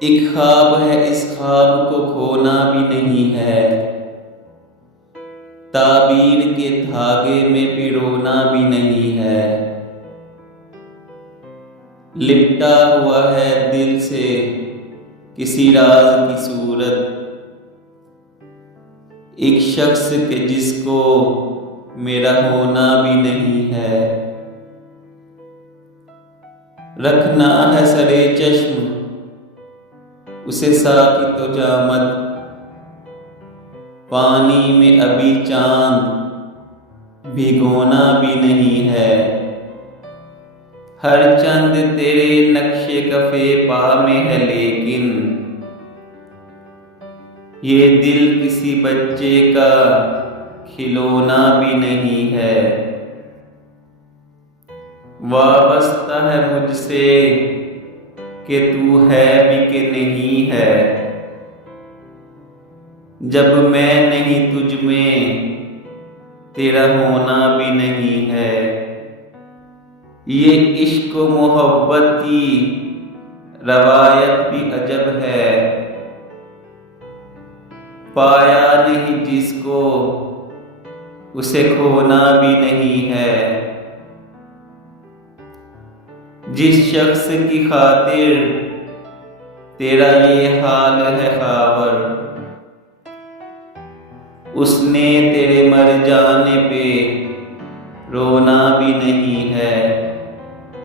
एक ख्वाब है, इस ख्वाब को खोना भी नहीं है। ताबीर के धागे में पिरोना भी नहीं है। लिपटा हुआ है दिल से किसी राज की सूरत, एक शख्स के जिसको मेरा होना भी नहीं है। रखना है सरे चश्म उसे साकी तो जामद, पानी में अभी चांद भिगोना भी नहीं है। हर चंद तेरे नक्शे कफे पा में है, लेकिन ये दिल किसी बच्चे का खिलौना भी नहीं है। वाबस्ता है मुझसे कि तू है भी कि नहीं है। जब मैं नहीं तुझ में तेरा होना भी नहीं है। ये इश्क व मोहब्बत की रवायत भी अजब है, पाया नहीं जिसको उसे खोना भी नहीं है। जिस शख्स की खातिर तेरा ये हाल है ख़ाबर, उसने तेरे मर जाने पे रोना भी नहीं है।